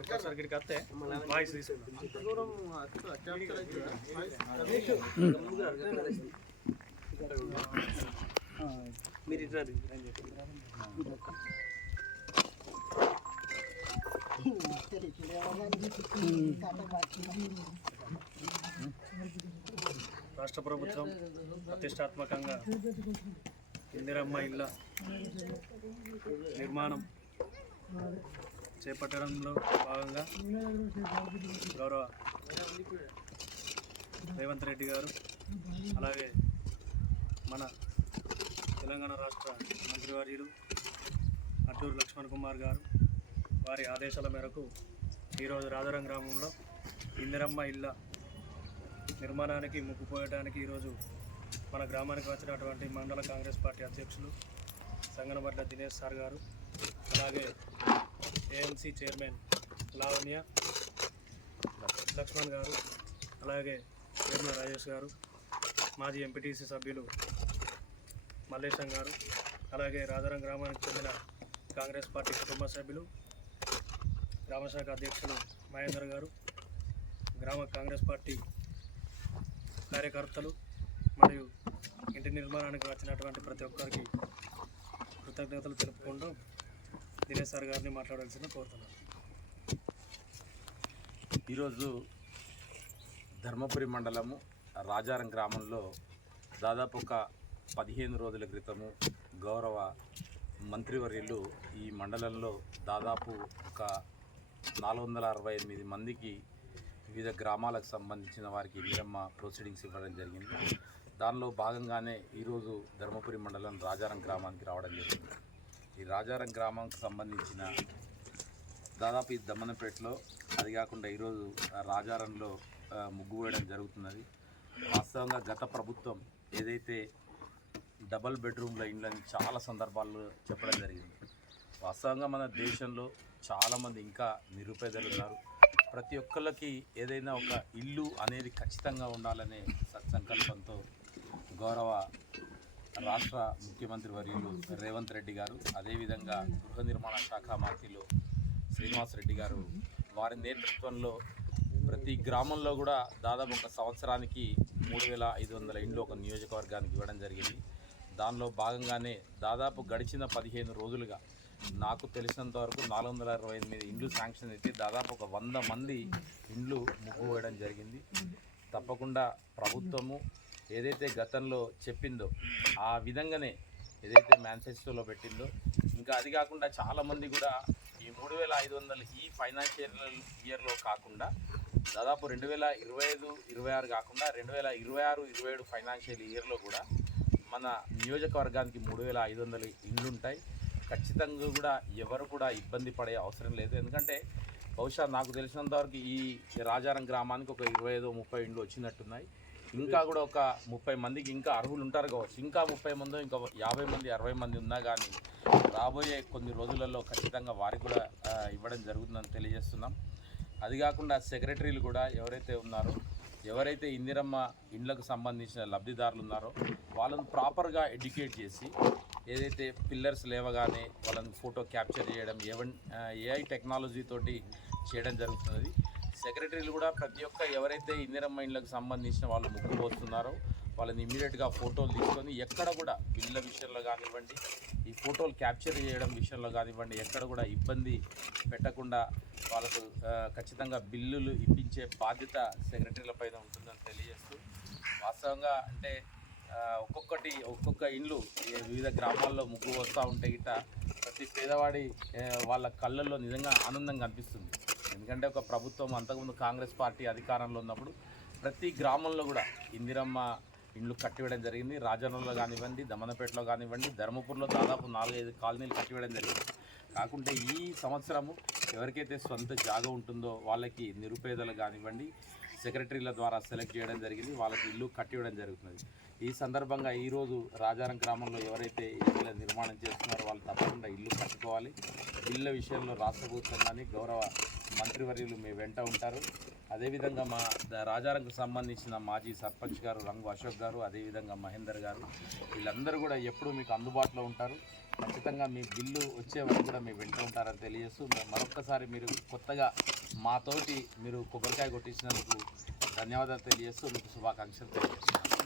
ఒకసారి కత్తే వాయిస్ మీరు ఇట్రారు రాష్ట్ర ప్రభుత్వం ప్రతిష్టాత్మకంగా ఇందిరమ్మ ఇళ్ళ నిర్మాణం చేపట్టడంలో భాగంగా గౌరవ రేవంత్ రెడ్డి గారు అలాగే మన తెలంగాణ రాష్ట్ర మంత్రివర్యులు అడ్డూరు లక్ష్మణ్ కుమార్ గారు వారి ఆదేశాల మేరకు ఈరోజు రాజారం గ్రామంలో ఇందిరమ్మ ఇళ్ళ నిర్మాణానికి ముగ్గుపోయడానికి ఈరోజు మన గ్రామానికి వచ్చినటువంటి మండల కాంగ్రెస్ పార్టీ అధ్యక్షులు సంగనబట్ల దినేష్ సార్ గారు అలాగే ఏఎంసీ చైర్మన్ లావణ్య లక్ష్మణ్ గారు అలాగే వేముల రాజేష్ గారు మాజీ ఎంపీటీసీ సభ్యులు మల్లేశం గారు అలాగే రాజారం గ్రామానికి చెందిన కాంగ్రెస్ పార్టీ కుటుంబ సభ్యులు గ్రామశాఖ అధ్యక్షులు మహేందర్ గారు గ్రామ కాంగ్రెస్ పార్టీ కార్యకర్తలు మరియు ఇంటి నిర్మాణానికి వచ్చినటువంటి ప్రతి ఒక్కరికి కృతజ్ఞతలు తెలుపుకుంటూ దినేష్ సార్ గారిని మాట్లాడాల్సిన కోరుతున్నాను. ఈరోజు ధర్మపురి మండలము రాజారం గ్రామంలో దాదాపు ఒక 15 రోజుల క్రితము గౌరవ మంత్రివర్యులు ఈ మండలంలో దాదాపు ఒక 468 మందికి వివిధ గ్రామాలకు సంబంధించిన వారికి ఇందిరమ్మ ప్రొసీడింగ్స్ ఇవ్వడం జరిగింది. దానిలో భాగంగానే ఈరోజు ధర్మపురి మండలం రాజారం గ్రామానికి రావడం జరిగింది. ఈ రాజారం గ్రామానికి సంబంధించిన దాదాపు ఈ దమ్మనపేటలో అది కాకుండా ఈరోజు రాజారంలో ముగ్గు వేయడం జరుగుతున్నది. వాస్తవంగా గత ప్రభుత్వం ఏదైతే డబల్ బెడ్రూమ్ల ఇండ్లని చాలా సందర్భాల్లో చెప్పడం జరిగింది. వాస్తవంగా మన దేశంలో చాలామంది ఇంకా నిరుపేదలు ఉన్నారు. ప్రతి ఒక్కళ్ళకి ఏదైనా ఒక ఇల్లు అనేది ఖచ్చితంగా ఉండాలనే సత్సంకల్పంతో గౌరవ రాష్ట్ర ముఖ్యమంత్రి వర్యులు రేవంత్ రెడ్డి గారు అదేవిధంగా గృహ నిర్మాణ శాఖ మంత్రులు శ్రీనివాస్ రెడ్డి గారు వారి నేతృత్వంలో ప్రతి గ్రామంలో కూడా దాదాపు ఒక సంవత్సరానికి 3500 ఇండ్లు ఒక నియోజకవర్గానికి ఇవ్వడం జరిగింది. దానిలో భాగంగానే దాదాపు గడిచిన 15 రోజులుగా నాకు తెలిసినంత వరకు 468 ఇండ్లు శాంక్షన్ అయితే దాదాపు ఒక 100 మంది ఇండ్లు ముగ్గు వేయడం జరిగింది. తప్పకుండా ప్రభుత్వము ఏదైతే గతంలో చెప్పిందో ఆ విధంగానే ఏదైతే మేనిఫెస్టోలో పెట్టిందో ఇంకా అది కాకుండా చాలామంది కూడా ఈ 3500 ఈ ఫైనాన్షియల్ ఇయర్లో కాకుండా దాదాపు 2025-26 కాకుండా 2026-27 ఫైనాన్షియల్ ఇయర్లో కూడా మన నియోజకవర్గానికి 3500 ఇండ్లు ఉంటాయి. ఖచ్చితంగా కూడా ఎవరు కూడా ఇబ్బంది పడే అవసరం లేదు. ఎందుకంటే బహుశా నాకు తెలిసినంత వరకు ఈ రాజారం గ్రామానికి ఒక 25-30 ఇండ్లు వచ్చినట్టున్నాయి. ఇంకా కూడా ఒక 30 మందికి ఇంకా అర్హులు ఉంటారు కావచ్చు. ఇంకా 30 మంది ఇంకా 50 మంది 60 మంది ఉన్నా కానీ రాబోయే కొన్ని రోజులలో ఖచ్చితంగా వారికి కూడా ఇవ్వడం జరుగుతుందని తెలియజేస్తున్నాం. అది కాకుండా సెక్రటరీలు కూడా ఎవరైతే ఉన్నారో ఎవరైతే ఇందిరమ్మ ఇండ్లకు సంబంధించిన లబ్ధిదారులు ఉన్నారో వాళ్ళని ప్రాపర్గా ఎడ్యుకేట్ చేసి ఏదైతే పిల్లర్స్ లేవగానే వాళ్ళని ఫోటో క్యాప్చర్ చేయడం ఏఐ టెక్నాలజీ తోటి చేయడం జరుగుతున్నది. సెక్రటరీలు కూడా ప్రతి ఒక్క ఎవరైతే ఇందిరమ్మ ఇండ్లకు సంబంధించిన వాళ్ళు ముగ్గు పోస్తున్నారో వాళ్ళని ఇమ్మీడియట్గా ఫోటోలు తీసుకొని ఎక్కడ కూడా బిల్ల విషయంలో కానివ్వండి ఈ ఫోటోలు క్యాప్చర్ చేయడం విషయంలో కానివ్వండి ఎక్కడ కూడా ఇబ్బంది పెట్టకుండా వాళ్ళకు ఖచ్చితంగా బిల్లులు ఇప్పించే బాధ్యత సెక్రటరీల పైన ఉంటుందని తెలియజేస్తూ వాస్తవంగా అంటే ఒక్కొక్క ఇండ్లు వివిధ గ్రామాల్లో ముగ్గు వస్తూ ఉంటే గిట్ట ప్రతి పేదవాడి వాళ్ళ కళ్ళల్లో నిజంగా ఆనందంగా అనిపిస్తుంది. ఎందుకంటే ఒక ప్రభుత్వం అంతకుముందు కాంగ్రెస్ పార్టీ అధికారంలో ఉన్నప్పుడు ప్రతి గ్రామంలో కూడా ఇందిరమ్మ ఇండ్లు కట్టివేయడం జరిగింది. రాజారంలో కానివ్వండి, దమనపేటలో కానివ్వండి, ధర్మపురిలో దాదాపు 4-5 కాలనీలు కట్టివేయడం జరిగింది. కాకుంటే ఈ సంవత్సరము ఎవరికైతే సొంత జాగా ఉంటుందో వాళ్ళకి నిరుపేదలు కానివ్వండి సెక్రటరీల ద్వారా సెలెక్ట్ చేయడం జరిగింది. వాళ్ళకి ఇల్లు కట్టివ్వడం జరుగుతున్నది. ఈ సందర్భంగా ఈరోజు రాజారం గ్రామంలో ఎవరైతే ఇళ్ళ నిర్మాణం చేస్తున్నారో వాళ్ళు తప్పకుండా ఇల్లు కట్టుకోవాలి. ఇళ్ళ విషయంలో రాష్ట్ర ప్రభుత్వం కానీ గౌరవ మంత్రివర్యులు మీ వెంట ఉంటారు. అదేవిధంగా మా రాజారంకు సంబంధించిన మాజీ సర్పంచ్ గారు రంగు అశోక్ గారు, అదేవిధంగా మహేందర్ గారు, వీళ్ళందరూ కూడా ఎప్పుడూ మీకు అందుబాటులో ఉంటారు. ఖచ్చితంగా మీ బిల్లు వచ్చే వరకు కూడా మీ వెంట ఉంటారని తెలియజేస్తూ మరొక్కసారి మీరు కొత్తగా మాతోటి మీరు కొబ్బరికాయ కొట్టించినందుకు ధన్యవాదాలు తెలియజేస్తూ మీకు శుభాకాంక్షలు తెలియజేస్తున్నాను.